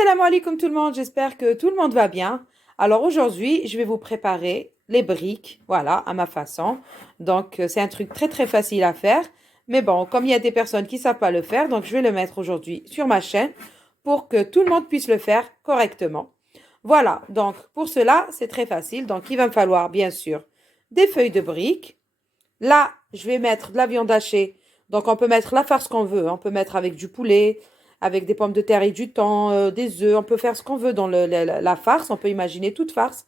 Assalamu alaikum tout le monde, j'espère que tout le monde va bien. Alors aujourd'hui, je vais vous préparer les briques, voilà, à ma façon. Donc c'est un truc très très facile à faire. Mais bon, comme il y a des personnes qui ne savent pas le faire, donc je vais le mettre aujourd'hui sur ma chaîne pour que tout le monde puisse le faire correctement. Voilà, donc pour cela, c'est très facile. Donc il va me falloir bien sûr des feuilles de briques. Là, je vais mettre de la viande hachée. Donc, on peut mettre la farce qu'on veut. On peut mettre avec du poulet, avec des pommes de terre et du thon, des œufs. On peut faire ce qu'on veut dans la farce. On peut imaginer toute farce.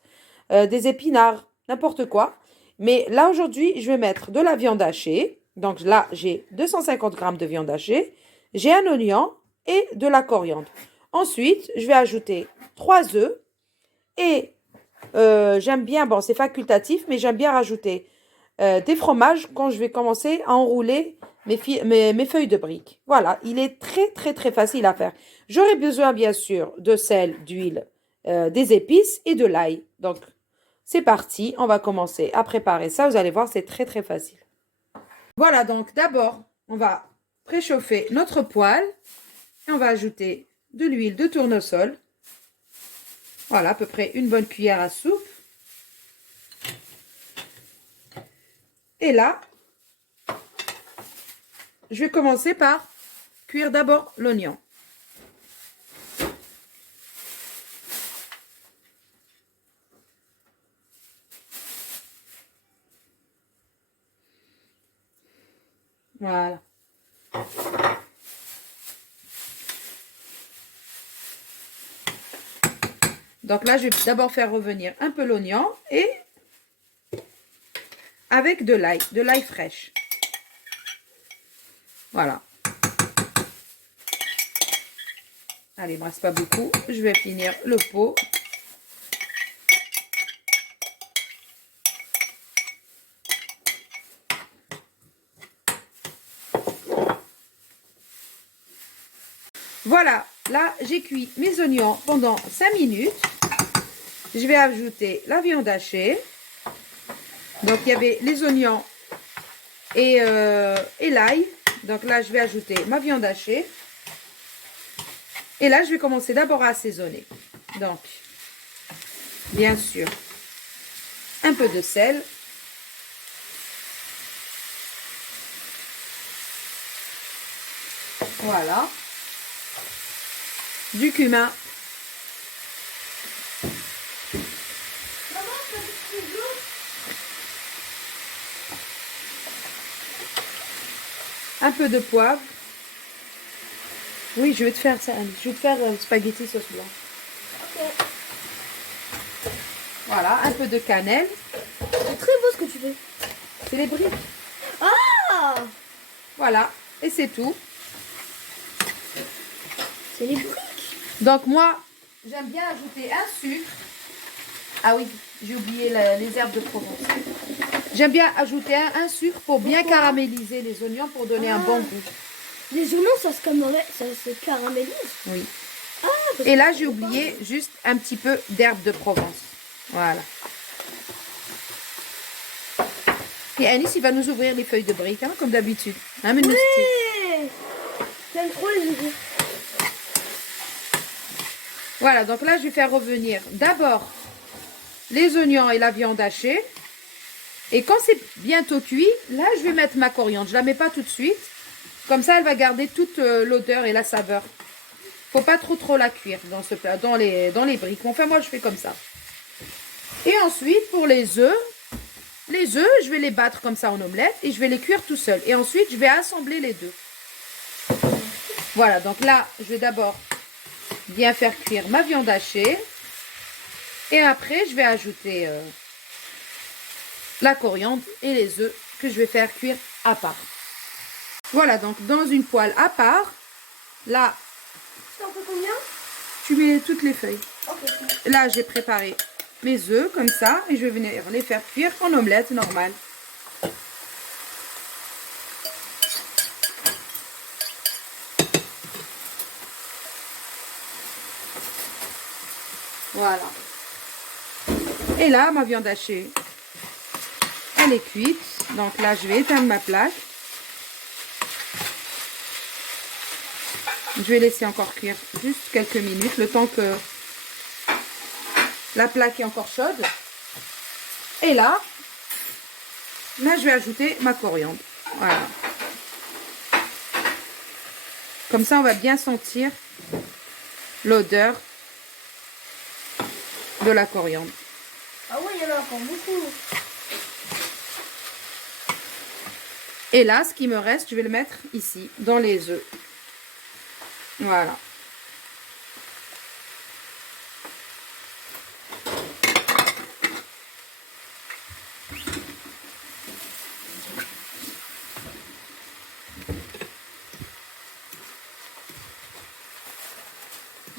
Des épinards, n'importe quoi. Mais là, aujourd'hui, je vais mettre de la viande hachée. Donc là, j'ai 250 grammes de viande hachée. J'ai un oignon et de la coriandre. Ensuite, je vais ajouter 3 œufs. Et j'aime bien, bon, c'est facultatif, mais j'aime bien rajouter des fromages quand je vais commencer à enrouler mes feuilles de briques. Voilà, il est très très très facile à faire. J'aurai besoin bien sûr de sel, d'huile, des épices et de l'ail. Donc c'est parti, on va commencer à préparer ça. Vous allez voir, c'est très très facile. Voilà, donc d'abord, on va préchauffer notre poêle et on va ajouter de l'huile de tournesol. Voilà, à peu près une bonne cuillère à soupe. Et là, je vais commencer par cuire d'abord l'oignon. Voilà. Donc là, je vais d'abord faire revenir un peu l'oignon et avec de l'ail fraîche. Voilà. Allez, il ne me reste pas beaucoup. Je vais finir le pot. Voilà, là, j'ai cuit mes oignons pendant 5 minutes. Je vais ajouter la viande hachée. Donc, il y avait les oignons et l'ail. Donc là, je vais ajouter ma viande hachée. Et là, je vais commencer d'abord à assaisonner. Donc, bien sûr, un peu de sel. Voilà. Du cumin. Un peu de poivre. Oui, je vais te faire ça. Je vais te faire spaghetti sauce blanc. Ok. Voilà, un peu de cannelle. C'est très beau ce que tu fais. C'est les briques. Ah, Voilà, et c'est tout. c'est les briques. Donc moi, j'aime bien ajouter un sucre. Ah oui, j'ai oublié les herbes de Provence. J'aime bien ajouter un sucre pour bien Pourquoi? caraméliser les oignons pour donner un bon goût. Les oignons, ça se caramélise. Oui. Ah, parce Et que là, je j'ai savais pas. oublié juste un petit peu d'herbes de Provence. Voilà. Et Anis, il va nous ouvrir les feuilles de briques, hein, comme d'habitude. Hein, mais nous, Ouais. J'aime trop les oignons. voilà, donc là, je vais faire revenir d'abord les oignons et la viande hachée. Et quand c'est bientôt cuit, là, je vais mettre ma coriandre. Je ne la mets pas tout de suite. Comme ça, elle va garder toute l'odeur et la saveur. Faut pas trop la cuire dans ce plat, dans les briques. Enfin, moi, je fais comme ça. Et ensuite, pour les œufs, je vais les battre comme ça en omelette et je vais les cuire tout seul. Et ensuite, je vais assembler les deux. Voilà, donc là, je vais d'abord bien faire cuire ma viande hachée. Et après, je vais ajouter la coriandre et les œufs que je vais faire cuire à part. Voilà, donc dans une poêle à part, là, C'est un peu combien? tu mets toutes les feuilles. Ok. Là, j'ai préparé mes œufs comme ça et je vais venir les faire cuire en omelette normale. Voilà. Et là, ma viande hachée, elle est cuite. Donc là, je vais éteindre ma plaque. Je vais laisser encore cuire juste quelques minutes, le temps que la plaque est encore chaude. Et là, je vais ajouter ma coriandre. Voilà. Comme ça, on va bien sentir l'odeur de la coriandre. Ah ouais, il y en a encore beaucoup. Et là, ce qui me reste, je vais le mettre ici, dans les œufs. Voilà.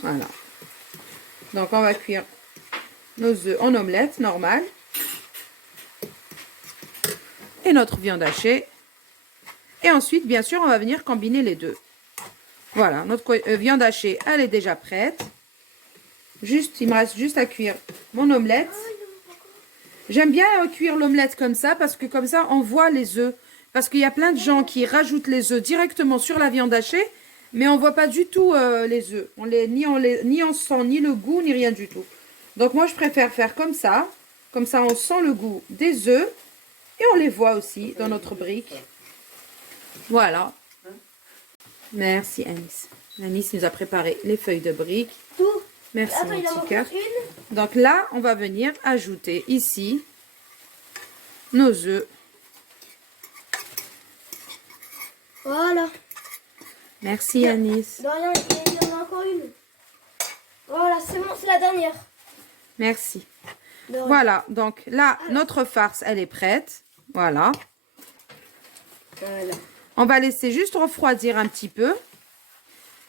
Voilà. Donc, on va cuire nos œufs en omelette normale. Et notre viande hachée. Et ensuite, bien sûr, on va venir combiner les deux. Voilà, notre viande hachée, elle est déjà prête. Juste, il me reste juste à cuire mon omelette. J'aime bien cuire l'omelette comme ça, parce que comme ça, on voit les œufs. Parce qu'il y a plein de gens qui rajoutent les œufs directement sur la viande hachée, mais on ne voit pas du tout les œufs. Ni on sent ni le goût, ni rien du tout. Donc moi, je préfère faire comme ça. Comme ça, on sent le goût des œufs. Et on les voit aussi dans notre brique. Voilà. Merci Anis. Anis nous a préparé les feuilles de briques. Tout. Merci Attends, mon il en petit cœur. manque une. Donc là, on va venir ajouter ici nos œufs. Voilà. Merci Anis. De rien, il y en a encore une. Voilà, c'est bon, c'est la dernière. Merci. De rien. Voilà, donc là, notre farce, elle est prête. Voilà. Voilà. On va laisser juste refroidir un petit peu.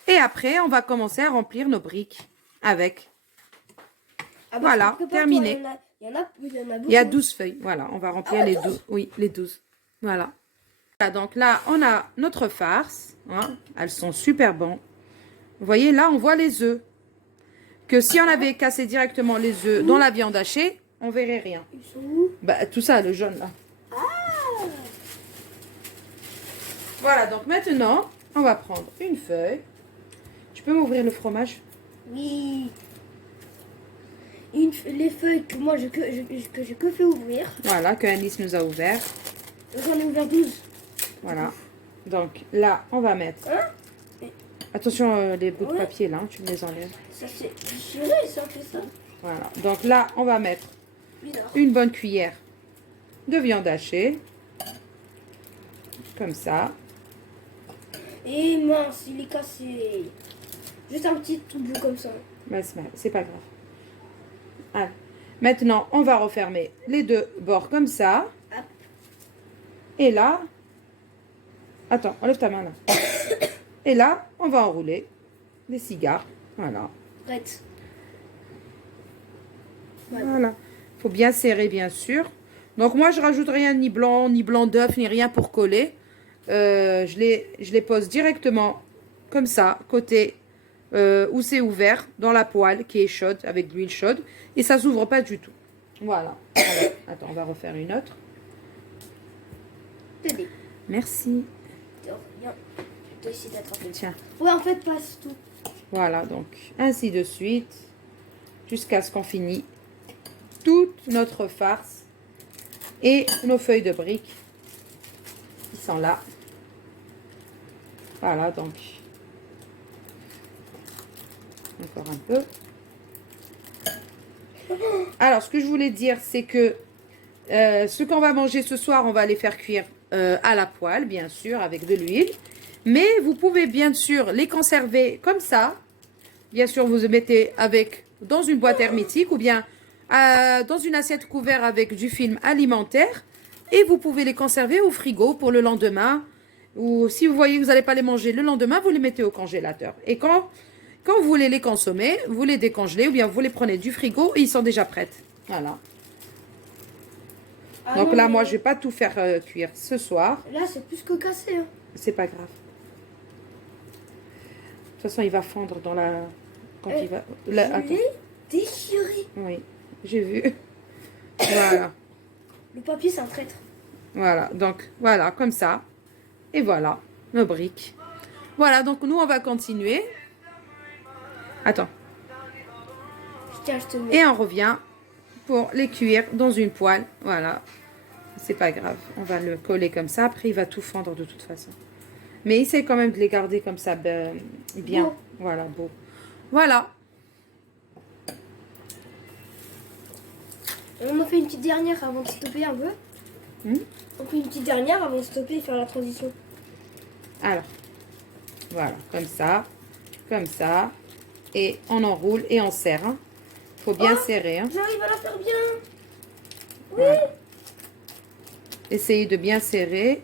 Et après, on va commencer à remplir nos briques avec. Ah bah, Voilà, prépare-toi, terminé. Il y en a beaucoup. Il y a 12 feuilles. Voilà, on va remplir Ah ouais, les 12. Oui, les 12. Voilà. Voilà, donc là, on a notre farce. Hein. Elles sont super bonnes. Vous voyez, là, on voit les œufs. Que si on avait cassé directement les œufs dans la viande hachée, on verrait rien. Ils sont où? Bah, tout ça, le jaune là. Ah. Voilà, donc maintenant, on va prendre une feuille. Tu peux m'ouvrir le fromage? Oui. Les feuilles que moi, que j'ai que fait ouvrir. Voilà, que Alice nous a ouvert. J'en ai ouvert 12. Voilà. Donc là, on va mettre... Hein? Attention, les bouts de Ouais. papier là, tu me les enlèves. Ça c'est déchiré, ça fait ça. Voilà. Donc là, on va mettre Bizarre. une bonne cuillère de viande hachée. Comme ça. Et mince, il est cassé. Juste un petit tout bout comme ça. Bah, c'est pas grave. Allez. Maintenant, on va refermer les deux bords comme ça. Hop. Et là... Attends, enlève ta main là. Et là, on va enrouler les cigares. Voilà. Prête. Voilà. Il faut bien serrer, bien sûr. Donc, moi, je rajoute rien, ni blanc d'œuf, ni rien pour coller. Je les pose directement comme ça, côté où c'est ouvert, dans la poêle qui est chaude, avec de l'huile chaude. Et ça s'ouvre pas du tout. Voilà. Alors, attends, on va refaire une autre. Tenez. Merci. De rien. Je dois essayer d'attraper. Tiens. Ouais, en fait, passe tout. Voilà, donc, ainsi de suite, jusqu'à ce qu'on finisse toute notre farce et nos feuilles de briques qui sont là. Voilà, donc, encore un peu. Alors, ce que je voulais dire, c'est que ce qu'on va manger ce soir, on va les faire cuire à la poêle, bien sûr, avec de l'huile. Mais vous pouvez bien sûr les conserver comme ça. Bien sûr, vous les mettez dans une boîte hermétique ou bien dans une assiette couverte avec du film alimentaire. Et vous pouvez les conserver au frigo pour le lendemain. Ou si vous voyez que vous n'allez pas les manger le lendemain, vous les mettez au congélateur. Et quand vous voulez les consommer, vous les décongelez ou bien vous les prenez du frigo et ils sont déjà prêts. Voilà. Ah Donc non, là, mais moi, je ne vais pas tout faire cuire ce soir. là, c'est plus que cassé. Hein. C'est pas grave. De toute façon, il va fondre dans la... Quand il va... Là, Je attends. l'ai déchiré. Oui, j'ai vu. Voilà. Le papier, c'est un traître. Voilà. Donc, voilà, comme ça. Et voilà, nos briques. Voilà, donc nous, on va continuer. Attends. Tiens, je te mets. Et on revient pour les cuire dans une poêle. Voilà. C'est pas grave. On va le coller comme ça. Après, il va tout fendre de toute façon. Mais essaye quand même de les garder comme ça, ben, bien. Beau. Voilà, beau. Voilà. On en fait une petite dernière avant de stopper un peu. Hmm. On fait une petite dernière avant de stopper et faire la transition. Alors, voilà, comme ça. Et on enroule et on serre. Hein. Faut bien serrer. Hein. J'arrive à la faire bien. Oui. Voilà. Essayez de bien serrer,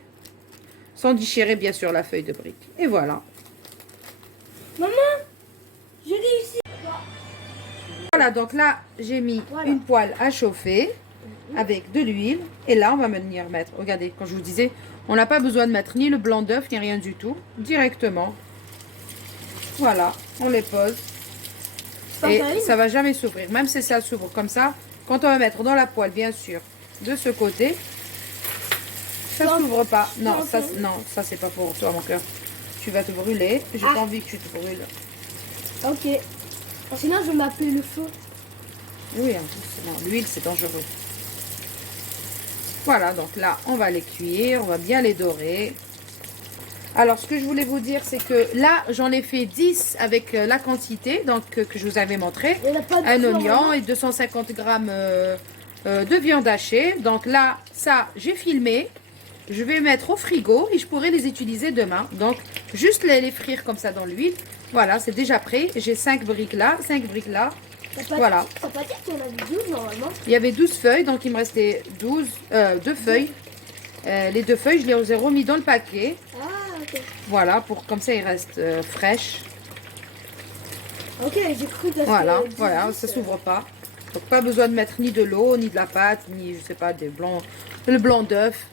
sans déchirer bien sûr la feuille de brique. Et voilà. Maman, j'ai réussi. Voilà, donc là, j'ai mis Voilà. une poêle à chauffer avec de l'huile. Et là, on va venir mettre, regardez, quand je vous disais, on n'a pas besoin de mettre ni le blanc d'œuf, ni rien du tout. Directement. Voilà, on les pose. Et ça va jamais s'ouvrir. Même si ça s'ouvre comme ça, quand on va mettre dans la poêle, bien sûr, de ce côté, ça s'ouvre pas. Non, ça c'est pas pour toi, mon cœur. Tu vas te brûler. J'ai pas envie que tu te brûles. Ok. Sinon, je vais m'appeler le feu. Oui, en plus, l'huile, c'est dangereux. Voilà, donc là, on va les cuire. On va bien les dorer. Alors, ce que je voulais vous dire, c'est que là, j'en ai fait 10 avec la quantité donc, que je vous avais montré. Un oignon et 250 grammes de viande hachée. Donc là, ça, j'ai filmé. Je vais mettre au frigo et je pourrai les utiliser demain. Donc, juste les frire comme ça dans l'huile. Voilà, c'est déjà prêt. J'ai 5 briques là, 5 briques là. Voilà. Ça peut dire qu'il y en avait 12 normalement. Il y avait 12 feuilles, donc il me restait 2 feuilles. Les 2 feuilles, je les ai remis dans le paquet. Ah, ok. Voilà, pour comme ça, ils restent fraîches. Ok, j'ai cru que Voilà, voilà, ça s'ouvre pas. Donc, pas besoin de mettre ni de l'eau, ni de la pâte, ni, je sais pas, le blanc d'œuf.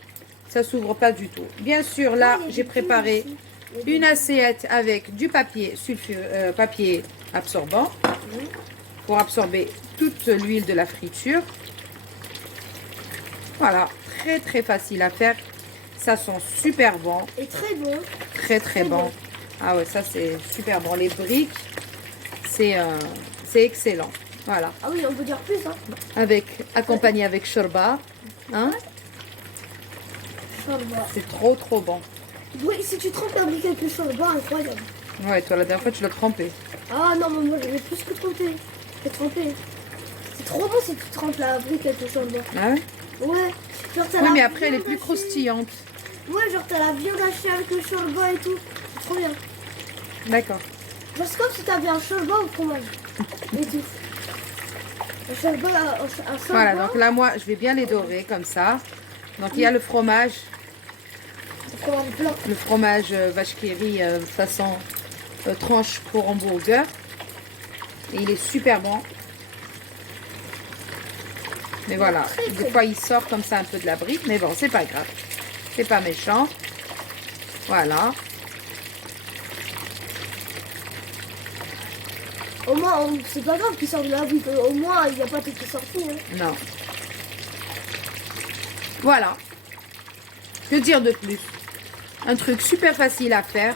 Ça s'ouvre pas du tout. Bien sûr, là, j'ai préparé une assiette avec du papier papier absorbant pour absorber toute l'huile de la friture. Voilà, très très facile à faire. Ça sent super bon. Et très bon. Très très bon. Ah ouais, ça c'est super bon. Les briques, c'est excellent. Voilà. Ah oui, on peut dire plus, hein. Accompagné avec shorba. Hein? C'est trop trop bon. Oui, si tu trempes la brique avec le shorba, incroyable. Ouais, toi la dernière fois tu l'as trempé. Ah non, mais moi j'avais plus que trempé. J'ai trempé. C'est trop bon si tu trempes la brique avec le shorba. Ah ouais? Ouais. Genre, Oui, mais après elle est plus croustillante. Ouais, genre t'as la viande hachée avec le shorba et tout. C'est trop bien. D'accord. Genre c'est comme si t'avais un shorba au fromage. Et tout. Un shorba. Voilà, donc là moi je vais bien les dorer comme ça. Donc il y a le fromage. Le fromage vache qui rit façon tranche pour hamburger. Et il est super bon. Mais voilà, des fois il sort comme ça un peu de la brique. Mais bon, c'est pas grave. C'est pas méchant. Voilà. Au moins, c'est pas grave qu'il sorte de la brique. Au moins, il n'y a pas tout qui est sorti. Hein. Non. Voilà. Que dire de plus? Un truc super facile à faire.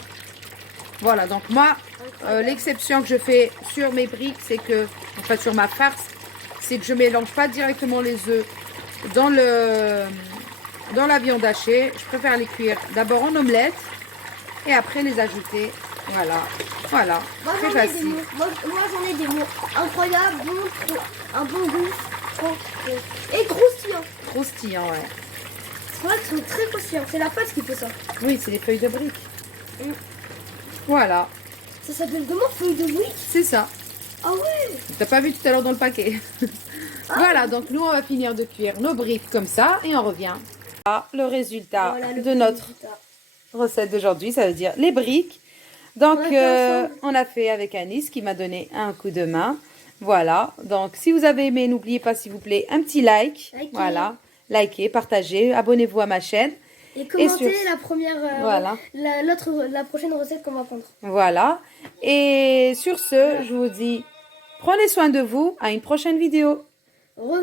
Voilà, donc moi, l'exception que je fais sur mes briques, c'est que, enfin sur ma farce, c'est que je mélange pas directement les œufs dans la viande hachée. Je préfère les cuire d'abord en omelette et après les ajouter. Voilà, voilà, moi, très facile. Moi j'en ai des mots incroyables, bon, un bon goût, et croustillant. Croustillant, ouais. C'est vrai que c'est très croustillant. C'est la pâte qui fait ça. Oui, c'est les feuilles de briques. Voilà. Ça s'appelle comment, feuilles de briques? C'est ça. Ah ouais. T'as pas vu tout à l'heure dans le paquet. Voilà, donc nous on va finir de cuire nos briques comme ça et on revient. Ah, le résultat de notre recette d'aujourd'hui, ça veut dire les briques. Donc on a fait avec Anis qui m'a donné un coup de main. Voilà, donc si vous avez aimé, n'oubliez pas s'il vous plaît un petit like. Voilà, likez, partagez, abonnez-vous à ma chaîne. Et commentez la première, voilà. la prochaine recette qu'on va prendre. Voilà. Et sur ce, je vous dis, prenez soin de vous. À une prochaine vidéo. Au revoir.